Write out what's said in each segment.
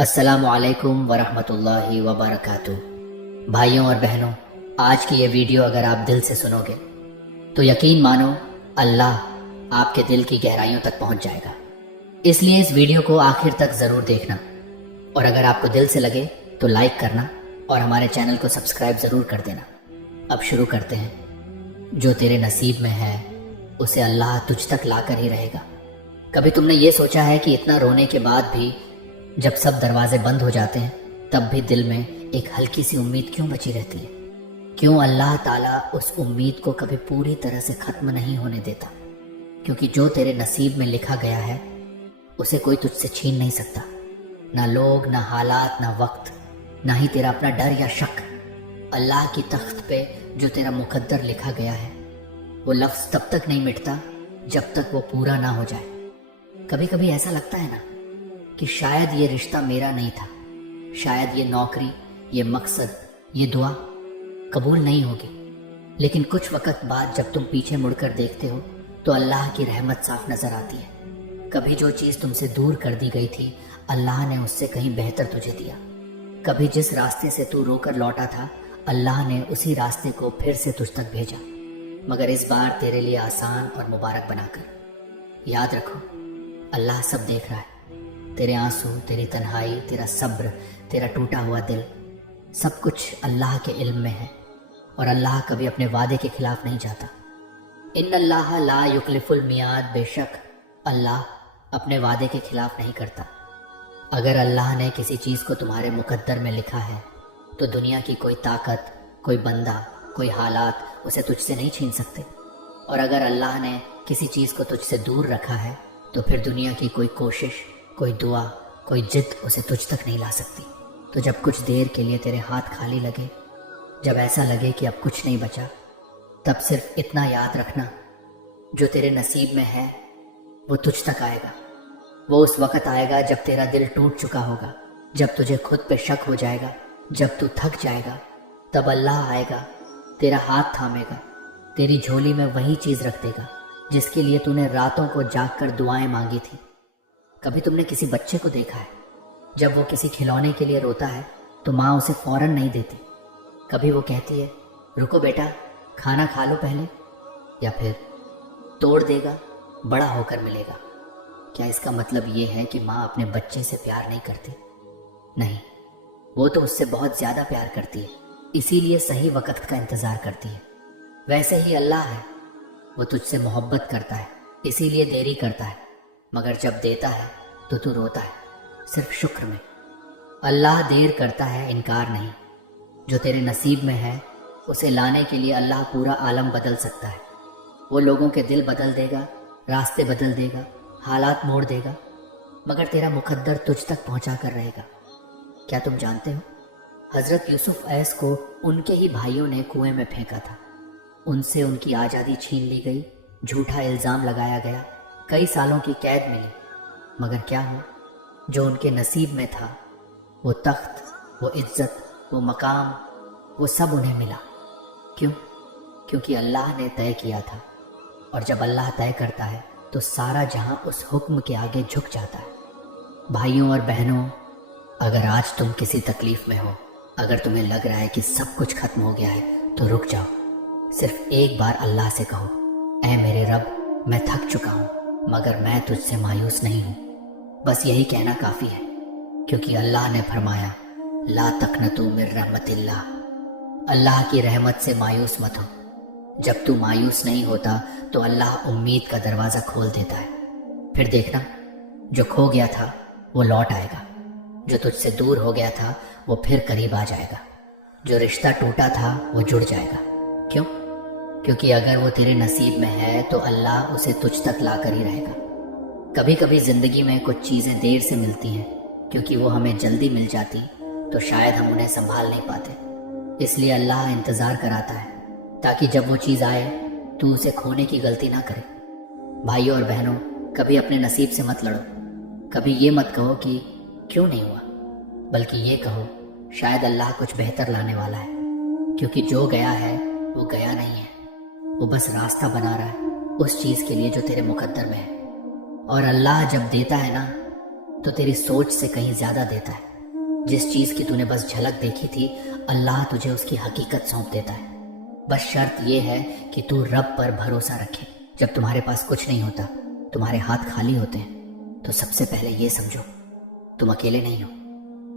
السلام علیکم ورحمۃ اللہ وبرکاتہ۔ بھائیوں اور بہنوں، آج کی یہ ویڈیو اگر آپ دل سے سنو گے تو یقین مانو اللہ آپ کے دل کی گہرائیوں تک پہنچ جائے گا۔ اس لیے اس ویڈیو کو آخر تک ضرور دیکھنا، اور اگر آپ کو دل سے لگے تو لائک کرنا اور ہمارے چینل کو سبسکرائب ضرور کر دینا۔ اب شروع کرتے ہیں۔ جو تیرے نصیب میں ہے اسے اللہ تجھ تک لا کر ہی رہے گا۔ کبھی تم نے یہ سوچا ہے کہ اتنا رونے کے بعد بھی جب سب دروازے بند ہو جاتے ہیں تب بھی دل میں ایک ہلکی سی امید کیوں بچی رہتی ہے؟ کیوں اللہ تعالیٰ اس امید کو کبھی پوری طرح سے ختم نہیں ہونے دیتا؟ کیونکہ جو تیرے نصیب میں لکھا گیا ہے اسے کوئی تجھ سے چھین نہیں سکتا، نہ لوگ، نہ حالات، نہ وقت، نہ ہی تیرا اپنا ڈر یا شک۔ اللہ کی تخت پہ جو تیرا مقدر لکھا گیا ہے وہ لفظ تب تک نہیں مٹتا جب تک وہ پورا نہ ہو جائے۔ کبھی کبھی ایسا لگتا ہے نا کہ شاید یہ رشتہ میرا نہیں تھا، شاید یہ نوکری، یہ مقصد، یہ دعا قبول نہیں ہوگی، لیکن کچھ وقت بعد جب تم پیچھے مڑ کر دیکھتے ہو تو اللہ کی رحمت صاف نظر آتی ہے۔ کبھی جو چیز تم سے دور کر دی گئی تھی اللہ نے اس سے کہیں بہتر تجھے دیا۔ کبھی جس راستے سے تو رو کر لوٹا تھا اللہ نے اسی راستے کو پھر سے تجھ تک بھیجا، مگر اس بار تیرے لیے آسان اور مبارک بنا کر۔ یاد رکھو اللہ سب دیکھ رہا ہے، تیرے آنسو، تیری تنہائی، تیرا صبر، تیرا ٹوٹا ہوا دل، سب کچھ اللہ کے علم میں ہے، اور اللہ کبھی اپنے وعدے کے خلاف نہیں جاتا۔ ان اللہ لا یخلف المیعاد، بے شک اللہ اپنے وعدے کے خلاف نہیں کرتا۔ اگر اللہ نے کسی چیز کو تمہارے مقدر میں لکھا ہے تو دنیا کی کوئی طاقت، کوئی بندہ، کوئی حالات اسے تجھ سے نہیں چھین سکتے، اور اگر اللہ نے کسی چیز کو تجھ سے دور رکھا ہے تو پھر دنیا کی کوئی کوشش، کوئی دعا، کوئی جد اسے تجھ تک نہیں لا سکتی۔ تو جب کچھ دیر کے لیے تیرے ہاتھ خالی لگے، جب ایسا لگے کہ اب کچھ نہیں بچا، تب صرف اتنا یاد رکھنا، جو تیرے نصیب میں ہے وہ تجھ تک آئے گا۔ وہ اس وقت آئے گا جب تیرا دل ٹوٹ چکا ہوگا، جب تجھے خود پہ شک ہو جائے گا، جب تو تھک جائے گا، تب اللہ آئے گا، تیرا ہاتھ تھامے گا، تیری جھولی میں وہی چیز رکھ دے گا جس کے لیے تو نے راتوں کو جاگ کر دعائیں مانگی تھی۔ کبھی تم نے کسی بچے کو دیکھا ہے جب وہ کسی کھلونے کے لیے روتا ہے تو ماں اسے فوراً نہیں دیتی؟ کبھی وہ کہتی ہے رکو بیٹا کھانا کھا لو پہلے، یا پھر توڑ دے گا بڑا ہو کر ملے گا۔ کیا اس کا مطلب یہ ہے کہ ماں اپنے بچے سے پیار نہیں کرتی؟ نہیں، وہ تو اس سے بہت زیادہ پیار کرتی ہے، اسی لیے صحیح وقت کا انتظار کرتی ہے۔ ویسے ہی اللہ ہے، وہ تجھ سے محبت کرتا ہے، اسی لیے دیری کرتا ہے، مگر جب دیتا ہے تو روتا ہے، صرف شکر میں۔ اللہ دیر کرتا ہے، انکار نہیں۔ جو تیرے نصیب میں ہے اسے لانے کے لیے اللہ پورا عالم بدل سکتا ہے۔ وہ لوگوں کے دل بدل دے گا، راستے بدل دے گا، حالات موڑ دے گا، مگر تیرا مقدر تجھ تک پہنچا کر رہے گا۔ کیا تم جانتے ہو حضرت یوسف ایس کو ان کے ہی بھائیوں نے کنویں میں پھینکا تھا، ان سے ان کی آزادی چھین لی گئی، جھوٹا الزام لگایا گیا، کئی سالوں کی قید ملی، مگر کیا ہوا؟ جو ان کے نصیب میں تھا، وہ تخت، وہ عزت، وہ مقام، وہ سب انہیں ملا۔ کیوں؟ کیونکہ اللہ نے طے کیا تھا، اور جب اللہ طے کرتا ہے تو سارا جہاں اس حکم کے آگے جھک جاتا ہے۔ بھائیوں اور بہنوں، اگر آج تم کسی تکلیف میں ہو، اگر تمہیں لگ رہا ہے کہ سب کچھ ختم ہو گیا ہے، تو رک جاؤ، صرف ایک بار اللہ سے کہو اے میرے رب میں تھک چکا ہوں مگر میں تجھ سے مایوس نہیں ہوں۔ بس یہی کہنا کافی ہے، کیونکہ اللہ نے فرمایا لا تقنطوا من رحمت اللہ، اللہ کی رحمت سے مایوس مت ہو۔ جب تو مایوس نہیں ہوتا تو اللہ امید کا دروازہ کھول دیتا ہے۔ پھر دیکھنا، جو کھو گیا تھا وہ لوٹ آئے گا، جو تجھ سے دور ہو گیا تھا وہ پھر قریب آ جائے گا، جو رشتہ ٹوٹا تھا وہ جڑ جائے گا۔ کیوں؟ کیونکہ اگر وہ تیرے نصیب میں ہے تو اللہ اسے تجھ تک لا کر ہی رہے گا۔ کبھی کبھی زندگی میں کچھ چیزیں دیر سے ملتی ہیں، کیونکہ وہ ہمیں جلدی مل جاتی تو شاید ہم انہیں سنبھال نہیں پاتے، اس لیے اللہ انتظار کراتا ہے تاکہ جب وہ چیز آئے تو اسے کھونے کی غلطی نہ کرے۔ بھائیوں اور بہنوں، کبھی اپنے نصیب سے مت لڑو، کبھی یہ مت کہو کہ کیوں نہیں ہوا، بلکہ یہ کہو شاید اللہ کچھ بہتر لانے والا ہے، کیونکہ جو گیا ہے وہ گیا نہیں ہے، وہ بس راستہ بنا رہا ہے اس چیز کے لیے جو تیرے مقدر میں ہے۔ اور اللہ جب دیتا ہے نا تو تیری سوچ سے کہیں زیادہ دیتا ہے۔ जिस चीज की तूने बस झलक देखी थी, अल्लाह तुझे उसकी हकीकत सौंप देता है। बस शर्त यह है कि तू रब पर भरोसा रखे। जब तुम्हारे पास कुछ नहीं होता, तुम्हारे हाथ खाली होते हैं, तो सबसे पहले ये समझो तुम अकेले नहीं हो।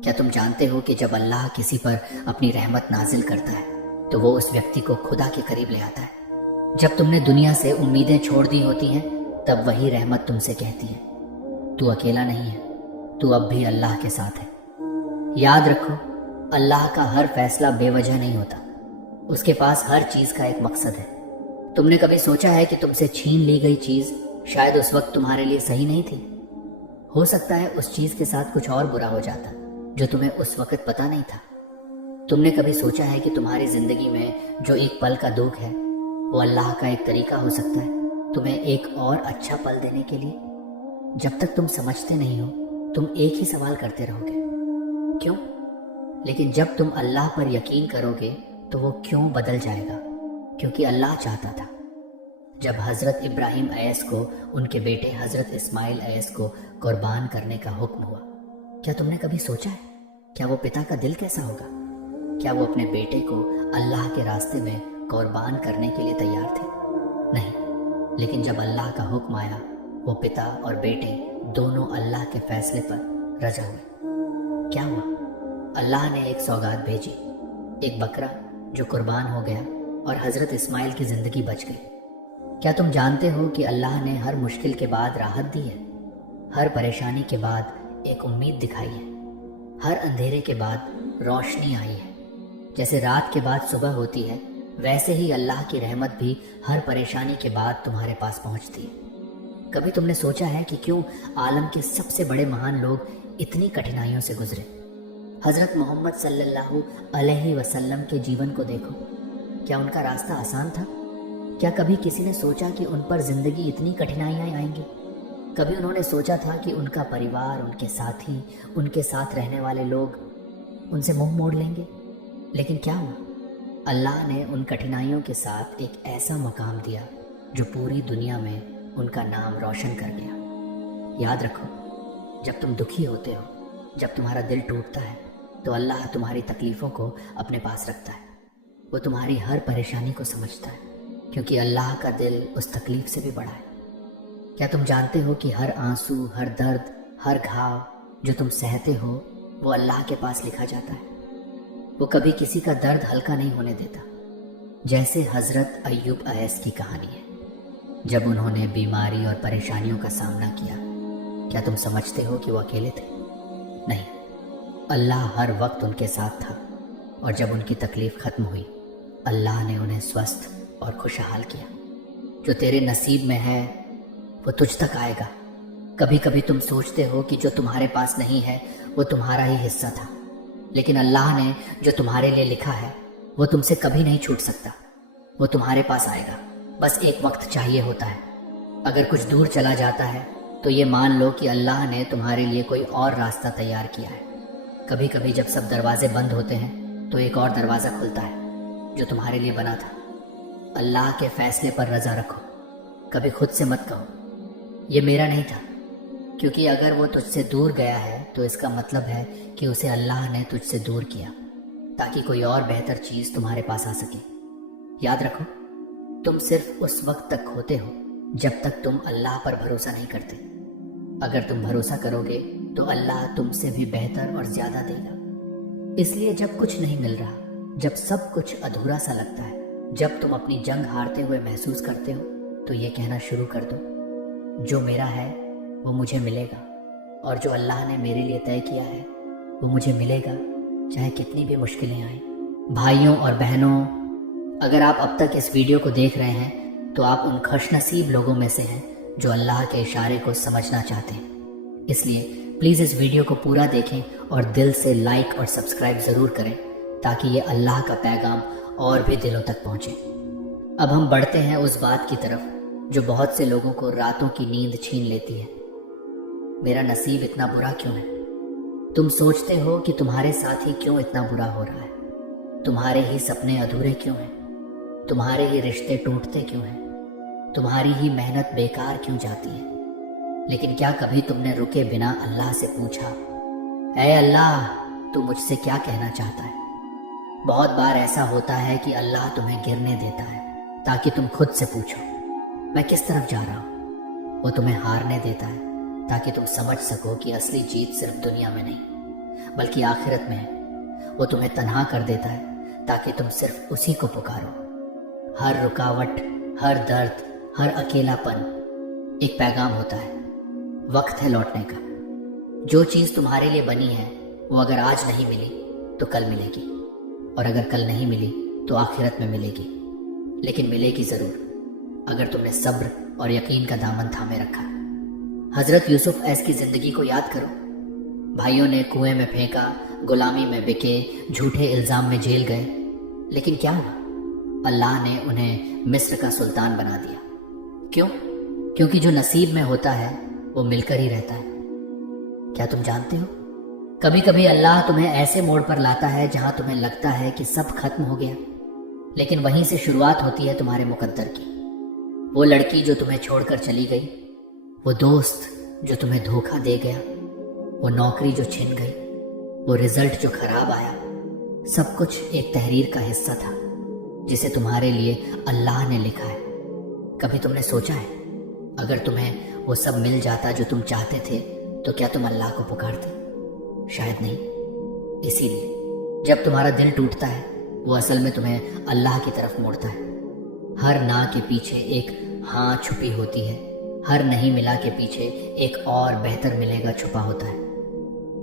क्या तुम जानते हो कि जब अल्लाह किसी पर अपनी रहमत नाजिल करता है तो वो उस व्यक्ति को खुदा के करीब ले आता है। जब तुमने दुनिया से उम्मीदें छोड़ दी होती हैं, तब वही रहमत तुमसे कहती है तू अकेला नहीं है, तू अब भी अल्लाह के साथ है। याद रखो, अल्लाह का हर फैसला बेवजह नहीं होता। उसके पास हर चीज का एक मकसद है। तुमने कभी सोचा है कि तुमसे छीन ली गई चीज शायद उस वक्त तुम्हारे लिए सही नहीं थी? हो सकता है उस चीज के साथ कुछ और बुरा हो जाता जो तुम्हें उस वक्त पता नहीं था। तुमने कभी सोचा है कि तुम्हारी जिंदगी में जो एक पल का दुख है वो अल्लाह का एक तरीका हो सकता है तुम्हें एक और अच्छा पल देने के लिए? जब तक तुम समझते नहीं हो, तुम एक ही सवाल करते रहोगे, क्यों? लेकिन जब तुम अल्लाह पर यकीन करोगे तो वो क्यों बदल जाएगा, क्योंकि अल्लाह चाहता था। जब हज़रत इब्राहिम अलैहिस को उनके बेटे हज़रत इस्माइल अलैहिस को कुर्बान करने का हुक्म हुआ, क्या तुमने कभी सोचा है क्या वो पिता का दिल कैसा होगा? क्या वो अपने बेटे को अल्लाह के रास्ते में कुर्बान करने के लिए तैयार थे? नहीं, लेकिन जब अल्लाह का हुक्म आया, वो पिता और बेटे दोनों अल्लाह के फैसले पर रजा हुए। क्या हुआ? अल्लाह ने एक सौगात भेजी, एक बकरा जो कुर्बान हो गया और हज़रत इस्माइल की ज़िंदगी बच गई। क्या तुम जानते हो कि अल्लाह ने हर मुश्किल के बाद राहत दी है, हर परेशानी के बाद एक उम्मीद दिखाई है, हर अंधेरे के बाद रोशनी आई है। जैसे रात के बाद सुबह होती है, वैसे ही अल्लाह की रहमत भी हर परेशानी के बाद तुम्हारे पास पहुंचती है। कभी तुमने सोचा है कि क्यों आलम के सबसे बड़े महान लोग इतनी कठिनाइयों से गुजरे? हज़रत मोहम्मद सल्लल्लाहु अलैहि वसल्लम के जीवन को देखो, क्या उनका रास्ता आसान था? क्या कभी किसी ने सोचा कि उन पर जिंदगी इतनी कठिनाइयाँ आएंगी? कभी उन्होंने सोचा था कि उनका परिवार, उनके साथी, उनके साथ रहने वाले लोग उनसे मुंह मोड़ लेंगे? लेकिन क्या हुआ? अल्लाह ने उन कठिनाइयों के साथ एक ऐसा मकाम दिया जो पूरी दुनिया में उनका नाम रोशन कर गया। याद रखो, जब तुम दुखी होते हो, जब तुम्हारा दिल टूटता है, तो अल्लाह तुम्हारी तकलीफ़ों को अपने पास रखता है। वो तुम्हारी हर परेशानी को समझता है, क्योंकि अल्लाह का दिल उस तकलीफ़ से भी बड़ा है। क्या तुम जानते हो कि हर आंसू, हर दर्द, हर घाव जो तुम सहते हो, वो अल्लाह के पास लिखा जाता है। वो कभी किसी का दर्द हल्का नहीं होने देता। जैसे हज़रत अय्यूब अलैहिस की कहानी है, जब उन्होंने बीमारी और परेशानियों का सामना किया। क्या तुम समझते हो कि वो अकेले थे? नहीं, अल्लाह हर वक्त उनके साथ था, और जब उनकी तकलीफ़ ख़त्म हुई, अल्लाह ने उन्हें स्वस्थ और खुशहाल किया। जो तेरे नसीब में है वो तुझ तक आएगा। कभी कभी तुम सोचते हो कि जो तुम्हारे पास नहीं है वो तुम्हारा ही हिस्सा था, लेकिन अल्लाह ने जो तुम्हारे लिए लिखा है वो तुमसे कभी नहीं छूट सकता। वो तुम्हारे पास आएगा, बस एक वक्त चाहिए होता है। अगर कुछ दूर चला जाता है तो ये मान लो कि अल्लाह ने तुम्हारे लिए कोई और रास्ता तैयार किया है। कभी कभी जब सब दरवाजे बंद होते हैं तो एक और दरवाज़ा खुलता है जो तुम्हारे लिए बना था। अल्लाह के फैसले पर रजा रखो। कभी खुद से मत कहो ये मेरा नहीं था, क्योंकि अगर वो तुझसे दूर गया है तो इसका मतलब है कि उसे अल्लाह ने तुझसे दूर किया ताकि कोई और बेहतर चीज़ तुम्हारे पास आ सके। याद रखो, तुम सिर्फ उस वक्त तक होते हो जब तक तुम अल्लाह पर भरोसा नहीं करते। अगर तुम भरोसा करोगे तो अल्लाह तुमसे भी बेहतर और ज़्यादा देगा। इसलिए जब कुछ नहीं मिल रहा, जब सब कुछ अधूरा सा लगता है, जब तुम अपनी जंग हारते हुए महसूस करते हो, तो ये कहना शुरू कर दो, जो मेरा है वो मुझे मिलेगा, और जो अल्लाह ने मेरे लिए तय किया है वो मुझे मिलेगा, चाहे कितनी भी मुश्किलें आएं। भाइयों और बहनों, अगर आप अब तक इस वीडियो को देख रहे हैं तो आप उन खुशनसीब लोगों में से हैं जो अल्लाह के इशारे को समझना चाहते हैं। इसलिए प्लीज़ इस वीडियो को पूरा देखें और दिल से लाइक और सब्सक्राइब ज़रूर करें ताकि ये अल्लाह का पैगाम और भी दिलों तक पहुँचे। अब हम बढ़ते हैं उस बात की तरफ जो बहुत से लोगों को रातों की नींद छीन लेती है। मेरा नसीब इतना बुरा क्यों है? तुम सोचते हो कि तुम्हारे साथ ही क्यों इतना बुरा हो रहा है? तुम्हारे ही सपने अधूरे क्यों हैं? तुम्हारे ही रिश्ते टूटते क्यों हैं? तुम्हारी ही मेहनत बेकार क्यों जाती है? लेकिन क्या कभी तुमने रुके बिना अल्लाह से पूछा, ऐ अल्लाह तू मुझसे क्या कहना चाहता है। बहुत बार ऐसा होता है कि अल्लाह तुम्हें गिरने देता है ताकि तुम खुद से पूछो मैं किस तरफ जा रहा हूँ। वो तुम्हें हारने देता है ताकि तुम समझ सको कि असली जीत सिर्फ दुनिया में नहीं बल्कि आखिरत में है। वो तुम्हें तन्हा कर देता है ताकि तुम सिर्फ उसी को पुकारो। हर रुकावट, हर दर्द, हर अकेलापन एक पैगाम होता है। वक्त है लौटने का। जो चीज़ तुम्हारे लिए बनी है वो अगर आज नहीं मिली तो कल मिलेगी, और अगर कल नहीं मिली तो आखिरत में मिलेगी। लेकिन मिलेगी ज़रूर अगर तुमने सब्र और यकीन का दामन थामे रखा। हज़रत यूसुफ ऐस की ज़िंदगी को याद करो। भाइयों ने कुएं में फेंका, गुलामी में बिके, झूठे इल्ज़ाम में जेल गए, लेकिन क्या हुआ? अल्लाह ने उन्हें मिस्र का सुल्तान बना दिया। क्यों? क्योंकि जो नसीब में होता है वो मिलकर ही रहता है। क्या तुम जानते हो, कभी कभी अल्लाह तुम्हें ऐसे मोड़ पर लाता है जहां तुम्हें लगता है कि सब खत्म हो गया, लेकिन वहीं से शुरुआत होती है तुम्हारे मुकद्दर की। वो लड़की जो तुम्हें छोड़कर चली गई, वो दोस्त जो तुम्हें धोखा दे गया, वो नौकरी जो छिन गई, वो रिजल्ट जो खराब आया, सब कुछ एक तहरीर का हिस्सा था जिसे तुम्हारे लिए अल्लाह ने लिखा है। कभी तुमने सोचा है अगर तुम्हें वो सब मिल जाता जो तुम चाहते थे तो क्या तुम अल्लाह को पुकारते? शायद नहीं। इसीलिए जब तुम्हारा दिल टूटता है वो असल में तुम्हें अल्लाह की तरफ मोड़ता है। हर ना के पीछे एक हाँ छुपी होती है, हर नहीं मिला के पीछे एक और बेहतर मिलेगा छुपा होता है।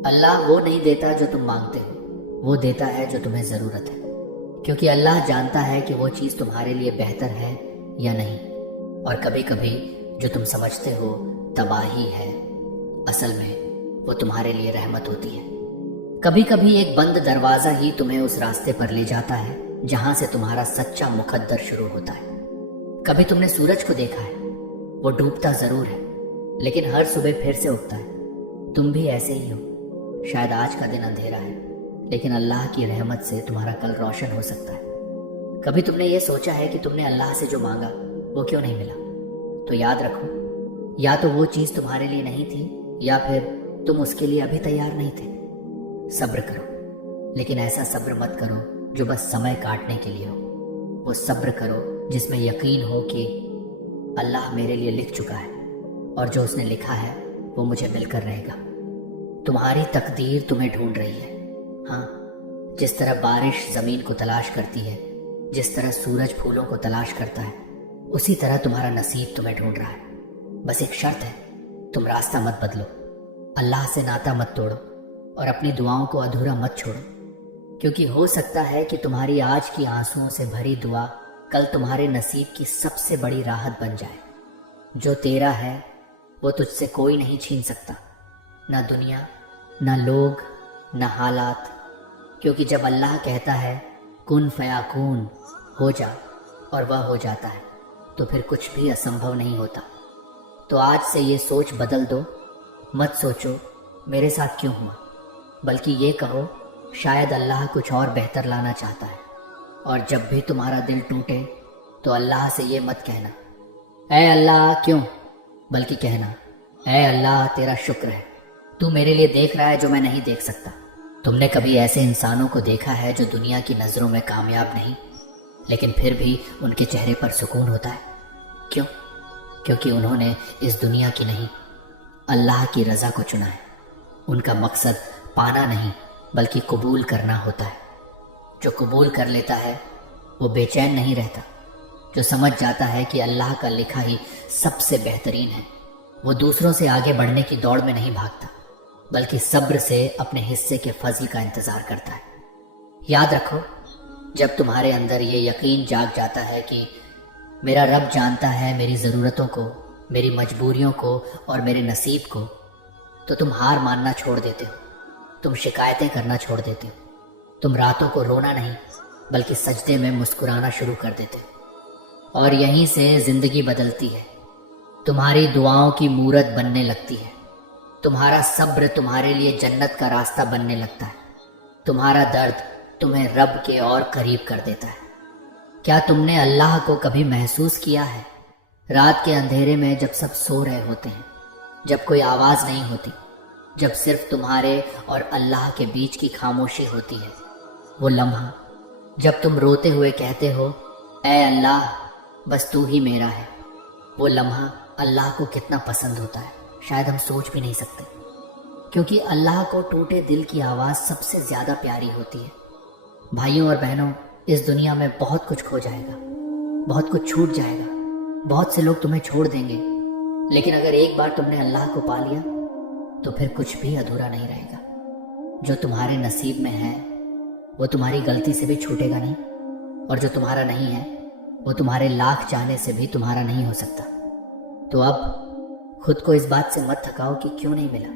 अल्लाह वो नहीं देता जो तुम मांगते हो, वो देता है जो तुम्हें ज़रूरत है, क्योंकि अल्लाह जानता है कि वो चीज़ तुम्हारे लिए बेहतर है या नहीं। और कभी कभी जो तुम समझते हो तबाही है, असल में वो तुम्हारे लिए रहमत होती है। कभी कभी एक बंद दरवाज़ा ही तुम्हें उस रास्ते पर ले जाता है जहां से तुम्हारा सच्चा मुकद्दर शुरू होता है। कभी तुमने सूरज को देखा है, वो डूबता ज़रूर है लेकिन हर सुबह फिर से उगता है। तुम भी ऐसे ही हो। शायद आज का दिन अंधेरा है लेकिन अल्लाह की रहमत से तुम्हारा कल रोशन हो सकता है। कभी तुमने ये सोचा है कि तुमने अल्लाह से जो मांगा वो क्यों नहीं मिला? तो याद रखो, या तो वो चीज़ तुम्हारे लिए नहीं थी या फिर तुम उसके लिए अभी तैयार नहीं थे। सब्र करो, लेकिन ऐसा सब्र मत करो जो बस समय काटने के लिए हो। वो सब्र करो जिसमें यकीन हो कि अल्लाह मेरे लिए लिख चुका है और जो उसने लिखा है वो मुझे मिलकर रहेगा। तुम्हारी तकदीर तुम्हें ढूंढ रही है। हाँ, जिस तरह बारिश ज़मीन को तलाश करती है, जिस तरह सूरज फूलों को तलाश करता है, उसी तरह तुम्हारा नसीब तुम्हें ढूंढ रहा है। बस एक शर्त है, तुम रास्ता मत बदलो, अल्लाह से नाता मत तोड़ो और अपनी दुआओं को अधूरा मत छोड़ो, क्योंकि हो सकता है कि तुम्हारी आज की आंसुओं से भरी दुआ कल तुम्हारे नसीब की सबसे बड़ी राहत बन जाए। जो तेरा है वो तुझसे कोई नहीं छीन सकता, ना दुनिया, ना लोग, ना हालात, क्योंकि जब अल्लाह कहता है कुन फयाकून, हो जा, और वह हो जाता है, तो फिर कुछ भी असंभव नहीं होता। तो आज से ये सोच बदल दो। मत सोचो मेरे साथ क्यों हुआ, बल्कि ये कहो शायद अल्लाह कुछ और बेहतर लाना चाहता है। और जब भी तुम्हारा दिल टूटे तो अल्लाह से ये मत कहना ऐ अल्लाह क्यों, बल्कि कहना ऐ अल्लाह तेरा शुक्र है, तू मेरे लिए देख रहा है जो मैं नहीं देख सकता। तुमने कभी ऐसे इंसानों को देखा है जो दुनिया की नज़रों में कामयाब नहीं, लेकिन फिर भी उनके चेहरे पर सुकून होता है? क्यों? क्योंकि उन्होंने इस दुनिया की नहीं, अल्लाह की रज़ा को चुना है। उनका मकसद पाना नहीं बल्कि कबूल करना होता है। जो कबूल कर लेता है वो बेचैन नहीं रहता। जो समझ जाता है कि अल्लाह का लिखा ही सबसे बेहतरीन है, वो दूसरों से आगे बढ़ने की दौड़ में नहीं भागता, बल्कि सब्र से अपने हिस्से के फजल का इंतज़ार करता है। याद रखो, जब तुम्हारे अंदर ये यकीन जाग जाता है कि मेरा रब जानता है मेरी ज़रूरतों को, मेरी मजबूरियों को और मेरे नसीब को, तो तुम हार मानना छोड़ देते हो, तुम शिकायतें करना छोड़ देते हो, तुम रातों को रोना नहीं बल्कि सजदे में मुस्कुराना शुरू कर देते हो। और यहीं से ज़िंदगी बदलती है, तुम्हारी दुआओं की मूरत बनने लगती है, तुम्हारा सब्र तुम्हारे लिए जन्नत का रास्ता बनने लगता है, तुम्हारा दर्द तुम्हें रब के और करीब कर देता है। क्या तुमने अल्लाह को कभी महसूस किया है रात के अंधेरे में, जब सब सो रहे होते हैं, जब कोई आवाज़ नहीं होती, जब सिर्फ तुम्हारे और अल्लाह के बीच की खामोशी होती है। वो लम्हा जब तुम रोते हुए कहते हो, ऐ अल्लाह बस तू ही मेरा है। वो लम्हा अल्लाह को कितना पसंद होता है शायद हम सोच भी नहीं सकते, क्योंकि अल्लाह को टूटे दिल की आवाज़ सबसे ज़्यादा प्यारी होती है। भाइयों और बहनों, इस दुनिया में बहुत कुछ खो जाएगा, बहुत कुछ छूट जाएगा, बहुत से लोग तुम्हें छोड़ देंगे, लेकिन अगर एक बार तुमने अल्लाह को पा लिया तो फिर कुछ भी अधूरा नहीं रहेगा। जो तुम्हारे नसीब में है वो तुम्हारी गलती से भी छूटेगा नहीं, और जो तुम्हारा नहीं है वो तुम्हारे लाख चाहने से भी तुम्हारा नहीं हो सकता। तो अब खुद को इस बात से मत थकाओ कि क्यों नहीं मिला,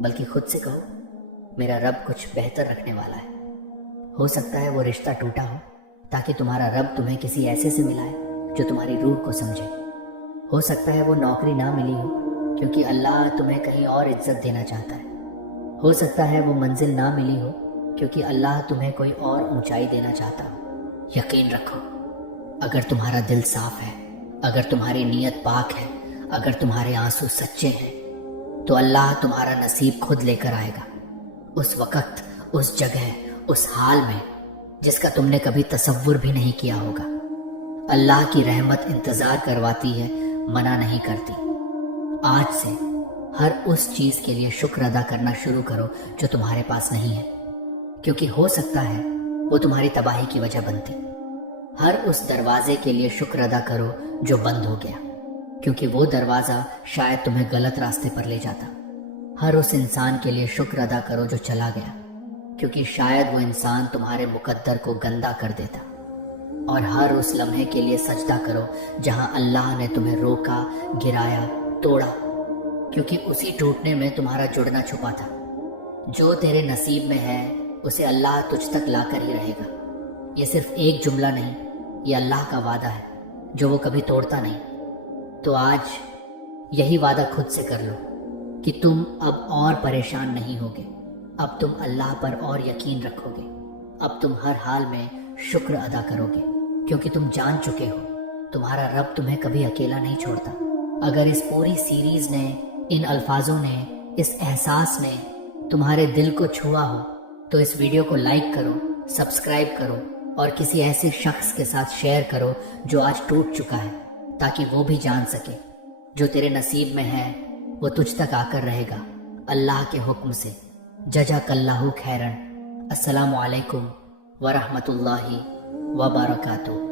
बल्कि खुद से कहो मेरा रब कुछ बेहतर रखने वाला है। हो सकता है वो रिश्ता टूटा हो ताकि तुम्हारा रब तुम्हें किसी ऐसे से मिलाए जो तुम्हारी रूह को समझे। हो सकता है वो नौकरी ना मिली हो क्योंकि अल्लाह तुम्हें कहीं और इज्जत देना चाहता है। हो सकता है वो मंजिल ना मिली हो क्योंकि अल्लाह तुम्हें कोई और ऊंचाई देना चाहता हो। यकीन रखो, अगर तुम्हारा दिल साफ है, अगर तुम्हारी नीयत पाक है, अगर तुम्हारे आंसू सच्चे हैं, तो अल्लाह तुम्हारा नसीब खुद लेकर आएगा, उस वक्त, उस जगह, उस हाल में जिसका तुमने कभी तसव्वुर भी नहीं किया होगा। अल्लाह की रहमत इंतज़ार करवाती है, मना नहीं करती। आज से हर उस चीज़ के लिए शुक्र अदा करना शुरू करो जो तुम्हारे पास नहीं है, क्योंकि हो सकता है वो तुम्हारी तबाही की वजह बनती। हर उस दरवाजे के लिए शुक्र अदा करो जो बंद हो गया, क्योंकि वो दरवाज़ा शायद तुम्हें गलत रास्ते पर ले जाता। हर उस इंसान के लिए शुक्र अदा करो जो चला गया, क्योंकि शायद वो इंसान तुम्हारे मुकद्दर को गंदा कर देता। और हर उस लम्हे के लिए सजदा करो जहां अल्लाह ने तुम्हें रोका, गिराया, तोड़ा, क्योंकि उसी टूटने में तुम्हारा जुड़ना छुपा था। जो तेरे नसीब में है उसे अल्लाह तुझ तक लाकर ही रहेगा। ये सिर्फ एक जुमला नहीं, ये अल्लाह का वादा है जो वो कभी तोड़ता नहीं। तो आज यही वादा खुद से कर लो कि तुम अब और परेशान नहीं होगे, अब तुम अल्लाह पर और यकीन रखोगे, अब तुम हर हाल में शुक्र अदा करोगे, क्योंकि तुम जान चुके हो तुम्हारा रब तुम्हें कभी अकेला नहीं छोड़ता। अगर इस पूरी सीरीज ने, इन अल्फाजों ने, इस एहसास ने तुम्हारे दिल को छुआ हो तो इस वीडियो को लाइक करो, सब्सक्राइब करो और किसी ऐसे शख्स के साथ शेयर करो जो आज टूट चुका है, ताकि वो भी जान सके जो तेरे नसीब में है वो तुझ तक आकर रहेगा अल्लाह के हुक्म से। जज़ाकल्लाहु खैरन। अस्सलामु अलैकुम व रहमतुल्लाहि व बरकातुहू।